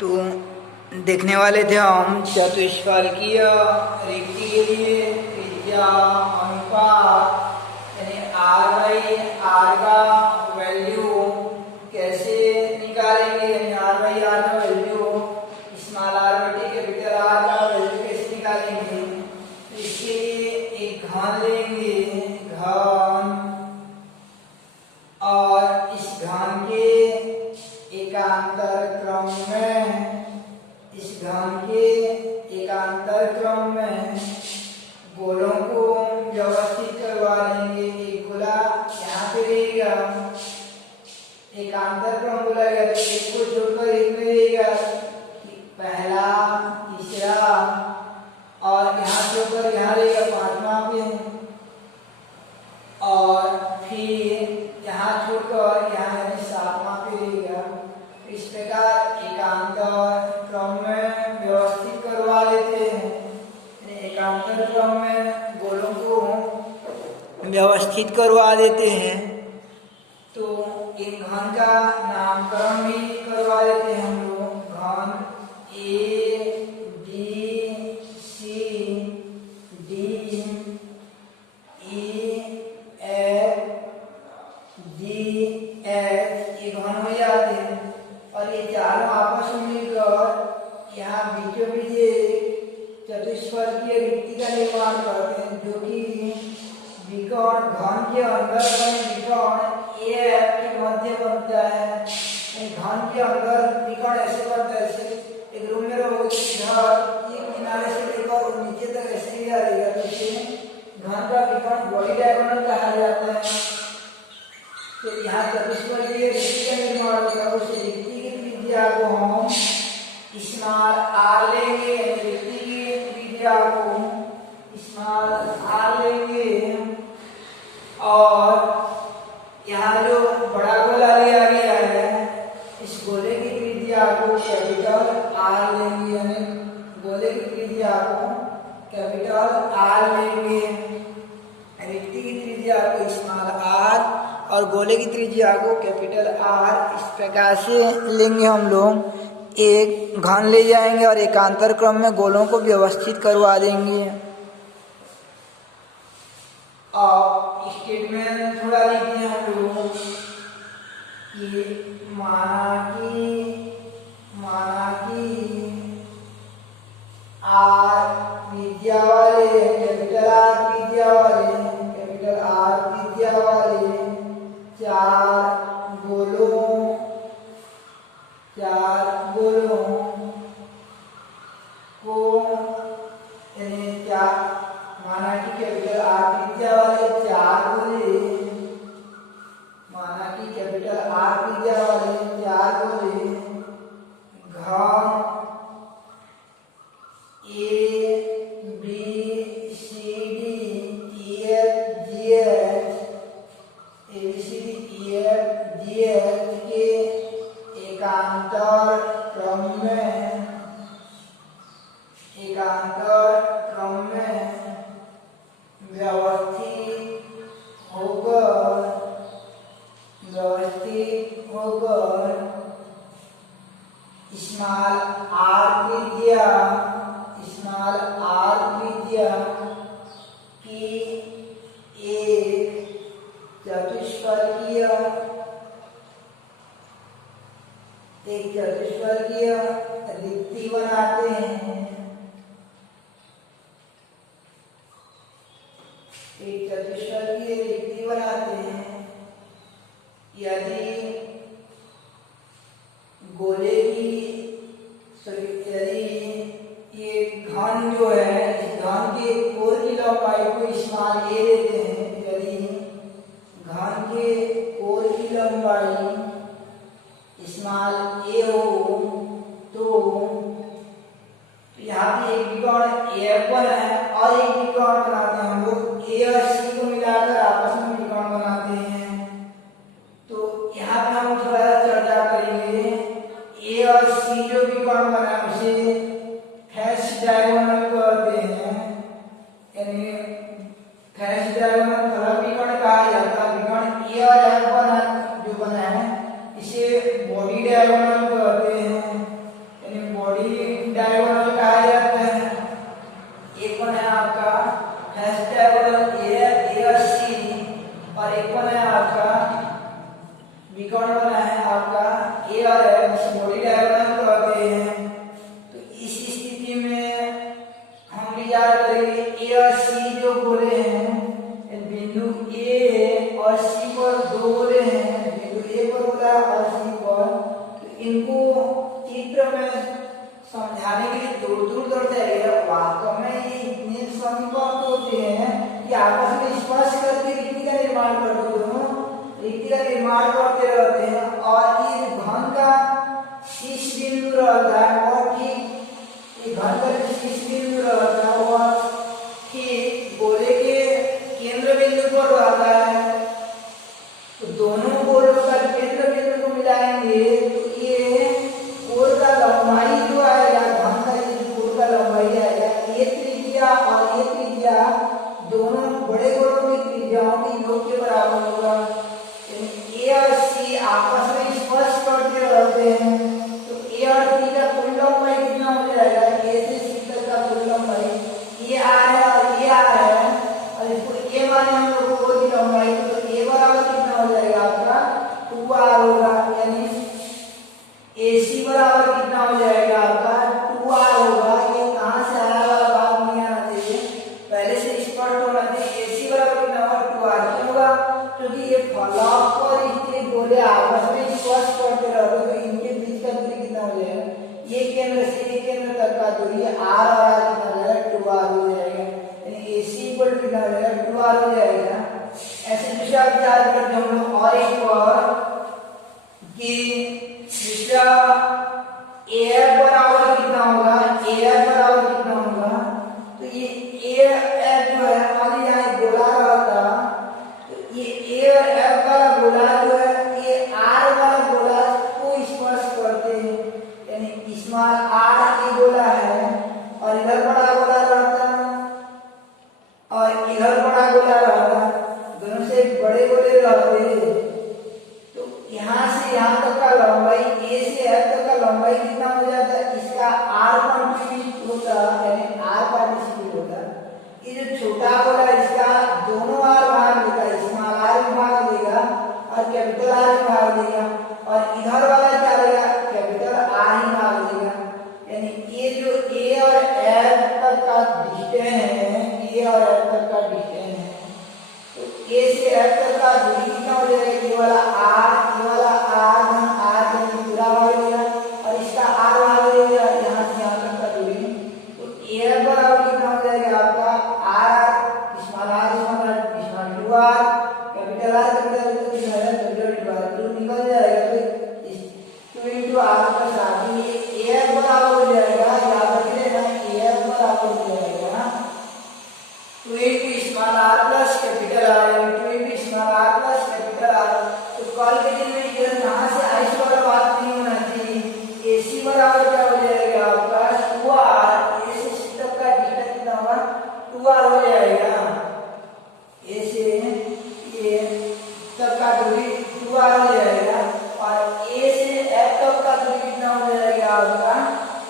तो देखने वाले थे हम चतुष्फलकीय रिक्ति के लिए त्रिज्या अनुपात यानी आर बाई आर का वैल्यू कैसे निकालेंगे, यानी आर बाई आर का वैल्यू स्मॉल आर बटे कैपिटल आर का वैल्यू कैसे निकालेंगे। तो इसके लिए एक घन लेंगे, घन, और इस घन के एकांतर क्रम में, इस घन के एकांतर क्रम में गोलों को व्यवस्थित करवा देंगे। एक गोला यहाँ पे रहेगा, एकांतर क्रम बोला गया तो एक को जोड़कर एक में रहेगा, पहला तीसरा, और यहाँ जोड़कर यहाँ रहेगा पांचवा पे, और फिर यहाँ छोड़कर यहाँ यानी सातवां पे रहेगा। इस प्रकार एकांतर क्रम में व्यवस्थित करवा लेते हैं। एकांतर क्रम में गोलों को व्यवस्थित करवा देते हैं। तो इन घन का नामकरण भी करवा देते हैं हम लोग। घन A B C D E F G H, ये घन हो जाते हैं। और ये चारों आपस में मिलकर यहाँ बीचों बीच एक चतुष्फलकीय रिक्ति का निर्माण करते हैं, जो कि विकर्ण घन के अंदर बने विकर्ण एफ के मध्य बनता है। घन के अंदर विकर्ण ऐसे बनता है, जैसे एक रूम में रहो, इधर एक किनारे से लेकर नीचे तक ऐसे ही रहेगा, तो घन का विकर्ण बॉडी डायगोनल कहा जाता है। तो यहाँ चतुष्फलकीय रिक्ति का निर्माण होता है। उस रिक्ति की त्रिज्या को हम स्मॉल आर लेंगे, रिक्ति की त्रिज्या को स्मॉल आर लेंगे, और यहाँ जो बड़ा गोला लिया गया है इस गोले की त्रिज्या को कैपिटल आर लेंगे, यानी गोले की त्रिज्या को कैपिटल आर लेंगे, रिक्ति की त्रिज्या को स्मॉल आर और गोले की त्रिज्या को कैपिटल आर। इस प्रकार से लेंगे हम लोग। एक घन ले जाएंगे और एकांतर क्रम में गोलों को व्यवस्थित करवा देंगे। और स्टेटमेंट थोड़ा लिखते हैं हम लोग कि माना कि आर त्रिज्या वाले, कैपिटल आर त्रिज्या वाले, कैपिटल आर त्रिज्या वाले चार गोलों को, यानी चार, माना कि कैपिटल आर त्रिज्या वाले चार गोले, माना कि कैपिटल आर त्रिज्या वाले चार गोले घन A B C D E F G H, ABCD EF GH के एकांतर क्रम में व्यवस्थित होकर स्मॉल आर त्रिज्या की एक चतुष्फलकीय रिक्ति बनाते हैं। एक चतुष्फलकीय रिक्ति बनाते हैं। यदि गोले की, यदि ये घन जो है, इस घन के कोर की लंबाई को स्मॉल ए लेते हैं, यदि घन के कोर की लंबाई स्मॉल ए हो तो यहाँ पे एक विकर्ण F1 है और एक विकर्ण बनाते हैं हम लोग, ए और सी को मिलाकर आपस में विकर्ण बनाते हैं। तो यहाँ पे हम थोड़ा चर्चा करेंगे। ए और सी जो विकर्ण बना उसे हैश डायगोनल कहते हैं, यानी हैश डायगोनल थोड़ा विकर्ण कहा जाता है। विकर्ण ए और F1 जो बना है इसे बॉडी डायगोनल कहते हैं। बॉडी डायगोनल कहते हैं। तो इस स्थिति में हम विचार करेंगे ए और सी जो गोले हैं, बिंदु ए और सी पर दो गोले हैं, बिंदु ए पर गोला और सी पर, तो इनको चित्र में समझाने के लिए दूर दूर दौड़ जाएगा। वास्तव में ये इतने समीपस्थ होते हैं कि आपस में स्पर्श करके रिक्ति का निर्माण करते, दोनों रिक्ति का निर्माण करते रहते हैं। और ये घन का शीर्ष बिंदु रहता है और ठीक ये घन का जो शीर्ष बिंदु रहता है वह ठीक गोले के केंद्र बिंदु पर रहता है। तो दोनों गोलों का केंद्र बिंदु को मिलाएंगे तो ये गोल का लंबाई जो आएगा, घन का ये गोल का लंबाई आएगा, ये त्रिज्या और ये त्रिज्या दोनों बड़े गोलों की त्रिज्याओं की योग के बराबर होगा। ए और सी आपस में स्पर्श करते रहते हैं, तो ए और सी का कुल लंबाई कितना हो जाएगा, ए से सी तक का कुल लंबाई ये आर है और ये आर है, और इसको ए माने हम लोग को की लंबाई, तो ए बराबर कितना हो जाएगा आपका 2r होगा, यानी AC बराबर कितना हो जाएगा आपका 2r होगा। ये कहां से आया वाला बात नहीं आना चाहिए, पहले से स्पष्ट होना चाहिए। AC बराबर कितना होगा 2r, क्यों होगा, क्योंकि ये फलक और इसके गोले आपस में स्पर्श करते रहते, तो इनके बीच का दूरी कितना हो जाएगा, ये केंद्र से ये केंद्र तक का दूरी r और r कितना हो जाएगा 2r हो जाएगा, यानी AC इक्वल कितना हो जाएगा 2r हो जाएगा। ऐसे दूसरा विचार करते हम लोग और एक और कि दूसरा AF बराबर कितना होगा, AF बराबर कितना होगा, तो ये AF जो है हमारे यहाँ गोला रहता, तो ये A और F वाला गोला जो है ये R वाला गोला को स्पर्श करते हैं, यानी स्मॉल r ये गोला है और इधर बड़ा गोला रहता और इधर बड़ा गोला रहता, दोनों से बड़े गोले रहते। तो यहाँ से यहाँ तक का लंबाई A से F तक का लंबाई कितना हो जाता है, इसका R कंट्रीब्यूट होता है, यानी R पार्टिसिपेट होता है। ये जो छोटा गोला इसका दोनों R भाग लेगा, स्मॉल r भाग लेगा और कैपिटल R भाग लेगा, और इधर वाला क्या लेगा, कैपिटल R ही भाग लेगा। यानी ये जो A और F तक का डिस्टेंस है, A और F तक का डिस्टेंस है, तो A से F तक का दूरी कितना हो जाएगा, ये वाला R पूरा भाग लिया और इसका R भाग लिया, यहाँ से यहाँ तक का दूरी, तो AF बराबर कितना हो जाएगा आपका R small r 2r capital R capital 2 निकल जाएगा, तो 2 into r प्लस r, ये AF बराबर हो जाएगा, याद रखिए ना AF बराबर हो जाएगा 2 into small r plus capital R, 2 into small r plus capital R। तो कल के दिन में ये कहां से आई वाला बात नहीं होना चाहिए। AC बराबर क्या हो जाएगा आपका 2r, A से C तक का डिस्टेंस कितना होगा 2r हो जाएगा, A से ये तक का दूरी 2r हो जाएगा, और A से F तक का दूरी कितना हो जाएगा आपका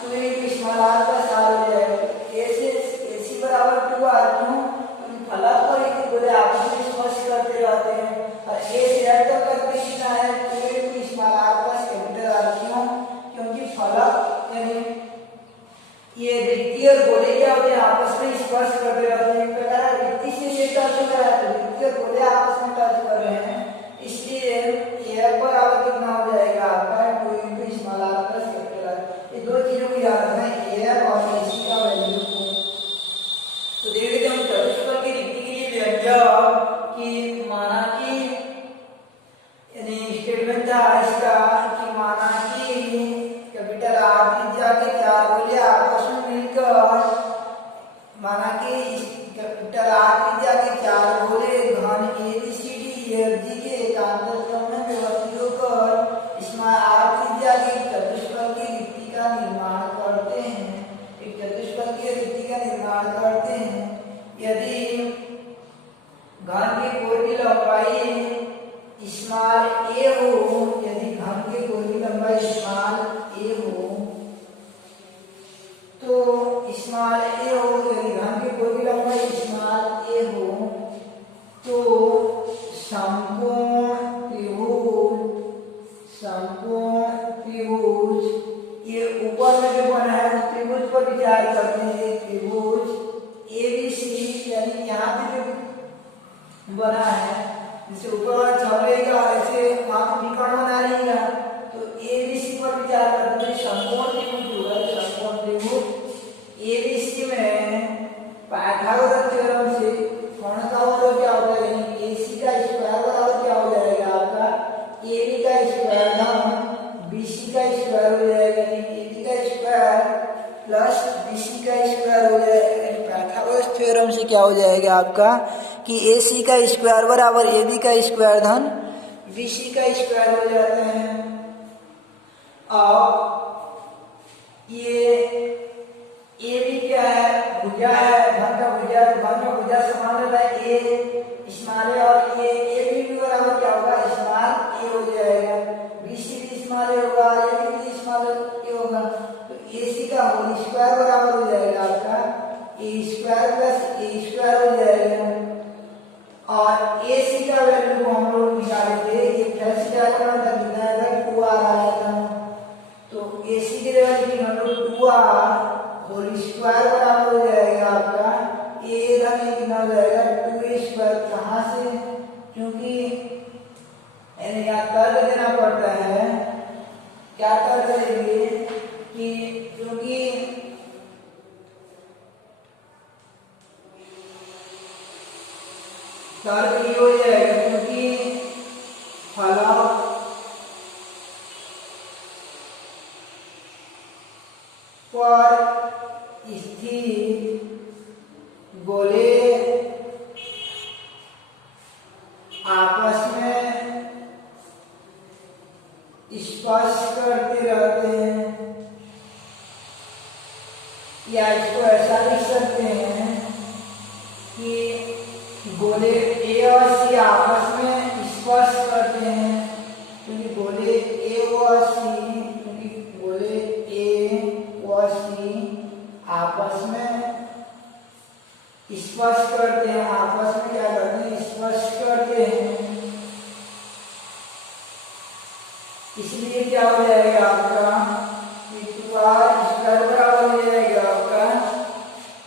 2 into small r plus r हो जाएगा। A से AC बराबर 2r, क्यों, फलक और एक गोले आपस में स्पर्श करते रहते हैं, और A से F तक का दूरी कितना है 2 into small r plus capital R, क्यों, क्योंकि फलक यानी ये रिक्ति और गोले क्या होते हैं आपस में स्पर्श करते रहते हैं। प्रकार रिक्ति से टच हो रहा है तो रिक्ति और गोले आपस में टच कर रहे हैं, इसलिए AF बराबर कितना हो जाएगा आपका 2 into small r plus capital R। ये दो चीजों को याद रखना है, AF और AC का वैल्यू को। तो देख लेते हैं चतुष्फलक की रिक्ति के लिए व्यंजक कि माना कि यानी स्टेटमेंट था इसका कि माना कि कैपिटल R त्रिज्या के चार गोले आपस में मिलकर, माना कि कैपिटल R त्रिज्या के चार गोले घन ABCDEFG के एकांतर क्रम में व्यवस्थित होकर स्मॉल r त्रिज्या की चतुष्फलक की रिक्ति का निर्माण करते हैं, एक चतुष्फलक की रिक्ति का निर्माण करते हैं। यदि घन के कोण की लंबाई स्मॉल a हो, यदि घन के कोण की लंबाई स्मॉल a हो, तो स्मॉल a हो, यदि घन के कोण की लंबाई स्मॉल a हो, पर विचार करते हैं। एक त्रिभुज एबीसी यानी यहाँ पे जो बना है जैसे ऊपर वाला छवलेगा ऐसे वहां पे विकर्ण बना लेगा, तो एबीसी पर विचार करते हैं। समकोण त्रिभुज होगा, समकोण त्रिभुज एबीसी में पाइथागोरस थ्योरम से कोण का वर्ग क्या होता है, यानी एसी का स्क्वायर बराबर क्या हो जाएगा आपका एबी का स्क्वायर धन बीसी का स्क्वायर हो जाएगा, यानी एबी का स्क्वायर प्लस बीसी का स्क्वायर हो जाएगा। यानी पाइथागोरस थ्योरम से क्या हो जाएगा आपका कि एसी का स्क्वायर बराबर एबी का स्क्वायर धन बीसी का स्क्वायर हो जाते हैं। और ये एबी क्या है, भुजा है, धन का भुजा, धन का भुजा समान रहता है ए स्मॉल है, और ये एबी भी बराबर क्या होगा स्मॉल ए हो जाएगा, बीसी भी स्मॉल ए होगा, एबी भी स्मॉल ए होगा, तो एसी का होल स्क्वायर बराबर हो जाएगा आपका ए स्क्वायर प्लस ए स्क्वायर हो जाएगा। और एसी का वैल्यू हम लोग निकाले थे, ये फ्लैश क्या करना था, कितना आएगा 2r आया था, तो एसी की वैल्यू हम लोग 2r होल स्क्वायर बराबर हो जाएगा आपका ए धन ए कितना हो जाएगा 2a स्क्वायर। कहाँ से, क्योंकि यहाँ तर्क देना पड़ता है, क्या तर्क देंगे कि क्योंकि तर्क ये हो जाएगा क्योंकि फलक पर स्थित गोले आपस में स्पर्श करते रहते हैं, या इसको ऐसा लिख सकते हैं कि गोले ए और सी आपस में स्पर्श करते हैं, क्योंकि गोले ए और सी, क्योंकि गोले ए और सी आपस में स्पर्श करते हैं, आपस में क्या करते हैं स्पर्श करते हैं, इसलिए क्या हो जाएगा आपका 2r स्क्वायर बराबर हो जाएगा आपका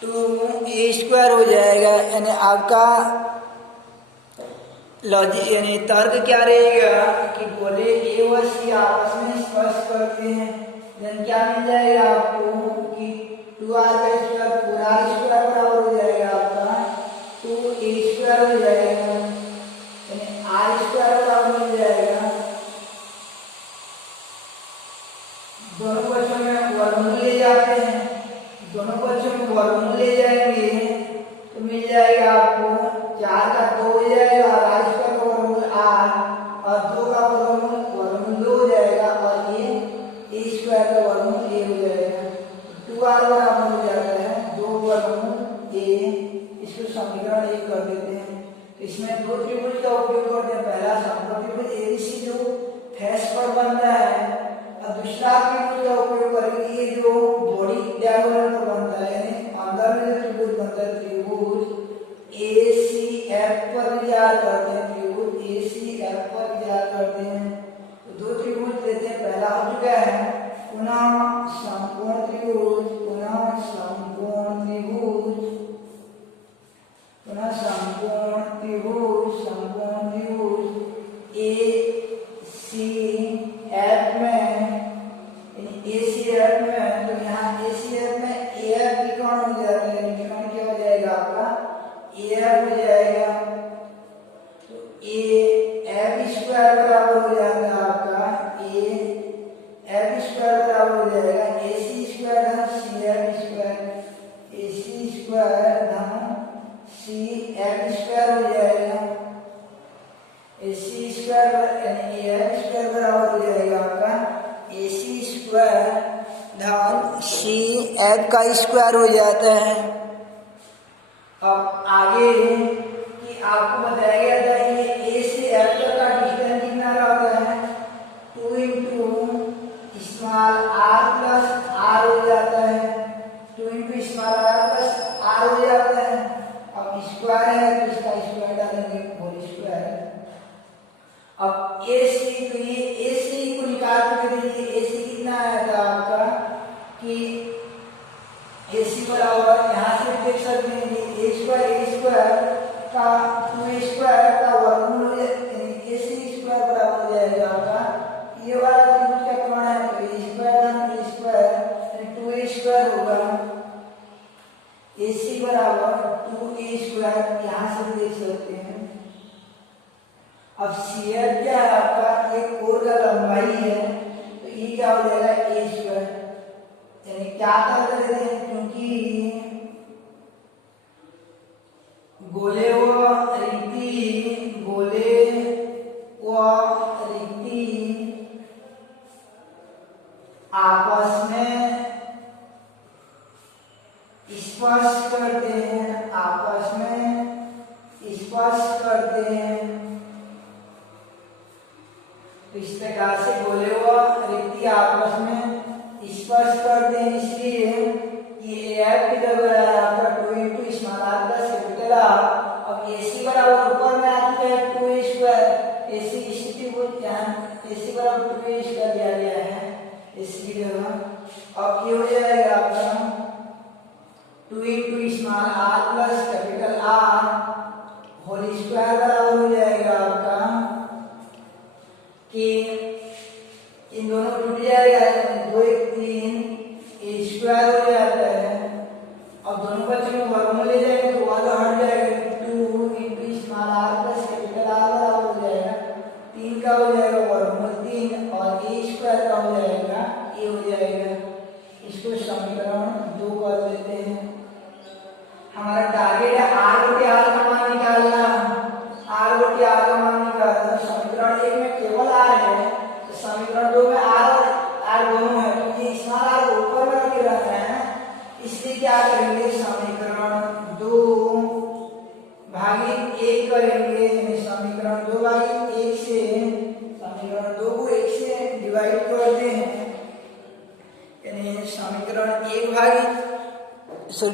2a स्क्वायर हो जाएगा। यानी आपका लॉजिक यानी तर्क क्या रहेगा कि गोले ए और सी आपस में स्पर्श करते हैं, देन क्या मिल जाएगा आपको कि 2r का स्क्वायर 4r स्क्वायर बराबर हो जाएगा आपका 2a स्क्वायर हो जाएगा, यानी r स्क्वायर बराबर मिल जाएगा। दोनों पक्षों में वर्गमूल ले जाते हैं, दोनों पक्षों में वर्गमूल ले जाएंगे तो मिल जाएगा आपको 4 का 2 हो जाएगा और r स्क्वायर का वर्गमूल r, और 2 का वर्गमूल 2 हो जाएगा, और ये a स्क्वायर का वर्गमूल a हो जाएगा, 2r बराबर हो जाता है 2 वर्गमूल a। इसको समीकरण 1 कर देते हैं। इसमें दो त्रिभुज का उपयोग करते हैं, पहला समकोण त्रिभुज एबीसी जो फेस पर बनता है, और दूसरा त्रिभुज का उपयोग करेंगे ये जो बॉडी डायगोनल पर बनता है, यानी अंदर में जो त्रिभुज बनता है त्रिभुज एसीएफ पर विचार करते हैं, त्रिभुज एसीएफ पर विचार करते हैं। तो दो त्रिभुज लेते हैं, पहला हो चुका है पुनः समकोण त्रिभुज, पुनः समकोण त्रिभुज, पुनः समकोण त्रिभुज, समकोण त्रिभुज ए सी एफ में, एसीएफ में, तो यहाँ एसीएफ में एएफ विकर्ण हो जाता है, विकर्ण क्या हो जाएगा आपका एएफ हो जाएगा, तो ए एफ स्क्वायर बराबर हो जाएगा आपका ए एफ स्क्वायर बराबर हो जाएगा एसी स्क्वायर धन C F square, AC square धन सी एफ स्क्वायर हो जाएगा, एसी स्क्वायर यानी एफ स्क्वायर बराबर हो जाएगा आपका एसी स्क्वायर धन सी एफ का स्क्वायर हो जाता है। अब आगे कि आपको बताया गया था ये ए से एफ तक का डिस्टेंस कितना रहता है 2 into small r plus r हो जाता है, 2 into small r plus r हो जाता है। अब स्क्वायर है तो इसका स्क्वायर डालेंगे होल स्क्वायर। अब AC तो ये AC को निकाल के देखिए AC कितना आया था आपका कि देख सकते हैं कि ए स्क्वायर का 2 स्क्वायर का वर्गमूल हो जाएगा, यानी AC स्क्वायर बराबर हो जाएगा आपका ये वाला त्रिभुज का कोण है तो ए स्क्वायर यानी 2a स्क्वायर होगा। AC बराबर 2a स्क्वायर यहाँ से भी देख सकते हैं। अब CF क्या है आपका, एक कोण का लंबाई है तो ये क्या हो जाएगा a स्क्वायर, यानी क्या कर देते हैं क्योंकि गोले व रिक्ति आपस में स्पर्श करते हैं, इस प्रकार से गोले व रिक्ति आपस में स्पर्श करते हैं, इसलिए ये AF की जगह है आपका 2 into small r plus capital R। अब AC बराबर ऊपर में आ चुका है 2a स्क्वायर, AC की स्थिति को AC बराबर 2a स्क्वायर दिया गया है AC की जगह। अब ये हो जाएगा आपका 2 into small r plus capital R whole square बराबर हो जाएगा आपका कि इन दोनों टूट जाएगा, 2 1 3 a स्क्वायर हो जाता है। अब दोनों बच्चों में वर्गमूल ले जाएंगे तो वाला हट जाएगा, 2 into small r plus capital R बराबर हो जाएगा 3 का हो जाएगा वर्गमूल 3 और a स्क्वायर का हो जाएगा a हो जाएगा। इसको समीकरण 2 कर लेते हैं। हमारा टारगेट है r/r का मान निकालना, r/r का मान निकालना। समीकरण 1 में केवल r है तो समीकरण 2 में r और r दोनों है, तो ये स्मॉल r ऊपर में रखे रहते हैं, इसलिए क्या करेंगे समीकरण 2 भागित 1 करेंगे, यानी समीकरण 2 भागित 1 से समीकरण 2 को 1 से डिवाइड करते हैं, यानी समीकरण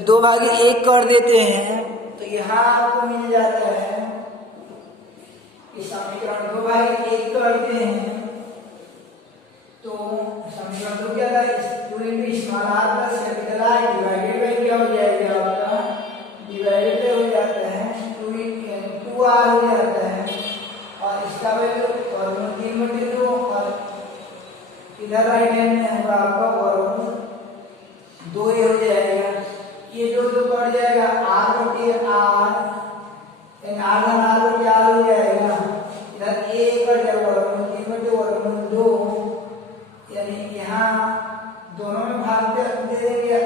2 भागित 1 कर देते हैं तो यहाँ आपको मिल जाता है कि समीकरण 2 भागित 1 करते हैं तो समीकरण 2 क्या था, 2 into small r plus capital R divided bye क्या हो जाएगा आपका, डिवाइडेड बाय हो जाता है 2r हो जाता है और इसका वैल्यू वर्गमूल 3/2 और इधर राइट हैंड में होगा आपका वर्गमूल 2a हो जाएगा। ये जो कट जाएगा r/r यानी r/r हो जाएगा, इधर a कट जाएगा वर्गमूल 3/2 वर्गमूल 2, यानी यहाँ दोनों में भाग दे देंगे,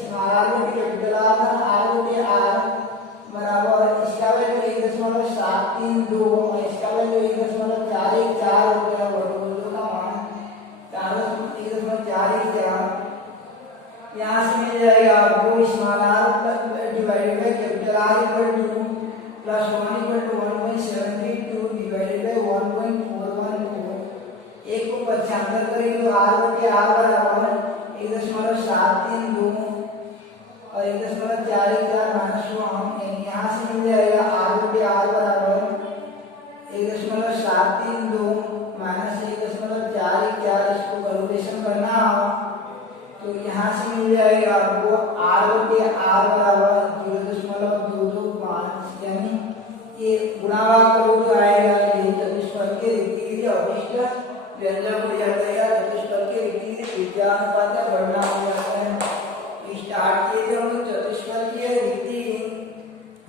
स्मॉल r कैपिटल R बराबर इसका वैल्यू 1.732 और इसका वैल्यू 1.414 हो गया वर्गमूल 2 का मान 1.414। यहाँ से मिल जाएगा आपको small r divided by capital R equal to plus 1 equal to 1.72 divided by 1.414। एक को 75 करेंगे तो r/r बराबर 1.732 और 1.414 माइनस 1, यानी यहाँ से मिल जाएगा r/r बराबर 1.732 माइनस 1.414। इसको कैलकुलेशन करना हो तो यहाँ से मिल जाएगा आपको r/r बराबर 0.225, यानी ये गुणा भाग करो तो आएगा ये चतुष्फलक के रिक्ति अभिष्ट व्यंजक हो जाता है, चतुष्फलक के रिक्ति त्रिज्या अनुपात का बढ़ना हो जाता है। स्टार्ट किए थे हम लोग चतुष्फलकीय रिक्ति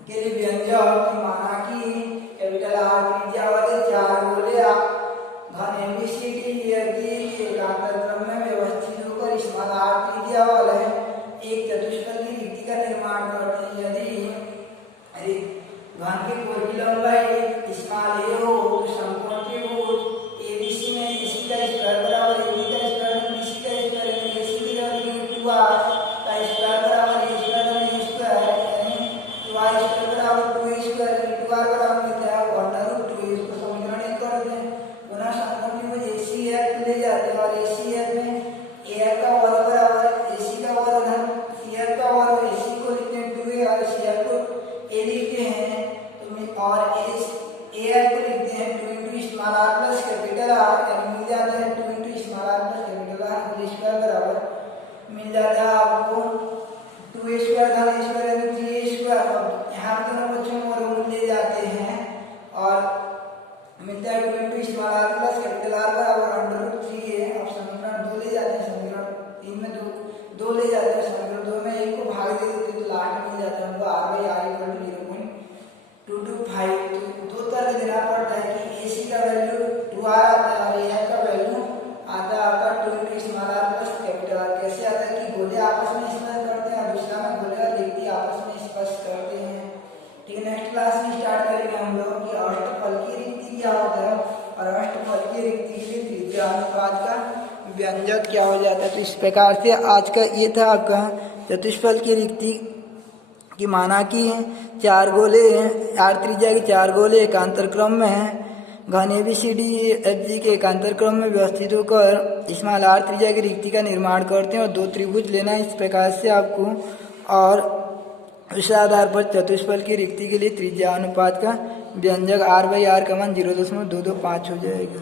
के लिए व्यंजक की माना कि कैपिटल R त्रिज्या वाले 4 गोले घन एबीसीडी की एकांतर क्रम में व्यवस्थित होकर स्मॉल r त्रिज्या वाले एक चतुष्फलकीय रिक्ति का निर्माण करते हैं। यदि घन की कोई भी लंबाई स्मॉल a हो तो समकोण त्रिभुज ABC में AC का स्क्वायर बराबर AB का स्क्वायर BC का स्क्वायर, यानी AC की वैल्यू 2r का स्क्वायर बराबर a स्क्वायर में a स्क्वायर, यानी 2r स्क्वायर बराबर 2a स्क्वायर, 2r बराबर क्या है 1/2। इसको समीकरण 1 कर दें, पुनः समकोण त्रिभुज ACF ले जाते हैं और ACF में AF का वर्ग बराबर AC का वर्ग धन CF का वर्ग, AC को लिखते हैं 2a और CF को a लिखते हैं और AF को लिखते हैं 2 into small r plus capital R, यानी मिल जाता है 2 into small r plus capital R whole square बराबर मिल जाता है आपको 2a स्क्वायर धन a स्क्वायर यानी 3a और मिलता है 2 small r plus capital R बराबर √3 है। अब समीकरण 2 ले जाते हैं, समीकरण 3 में 2 ले जाते हैं, समीकरण 2 में 1 को भाग दे देते तो लास्ट मिल जाता है हमको r/r = 0.225। तो दो तरह देना पड़ता है कि AC का वैल्यू 2r आता है और AR का वैल्यू आता है आपका 2 small r plus capital R. कैसे आता है कि गोले आपस में स्पर्श करते हैं और दूसरा में गोले और रिक्ति आपस में स्पर्श करते हैं। ठीक है, नेक्स्ट क्लास में स्टार्ट करेंगे हम लोग कि अष्टफल की रिक्ति क्या होता है और अष्टफल की रिक्ति के लिए त्रिज्या अनुपात का व्यंजक क्या हो जाता है। तो इस प्रकार से आज का ये था आपका चतुष्फल की रिक्ति की माना कि 4 गोले हैं, r त्रिज्या के 4 गोले एकांतर क्रम में हैं, घन ABCDFG के एकांतर क्रम में व्यवस्थित होकर स्मॉल r त्रिज्या की रिक्ति का निर्माण करते हैं और 2 त्रिभुज लेना है इस प्रकार से आपको। और उस आधार पर चतुष्फल की रिक्ति के लिए त्रिज्या अनुपात का व्यंजक r/r का मान 0.225 हो जाएगा।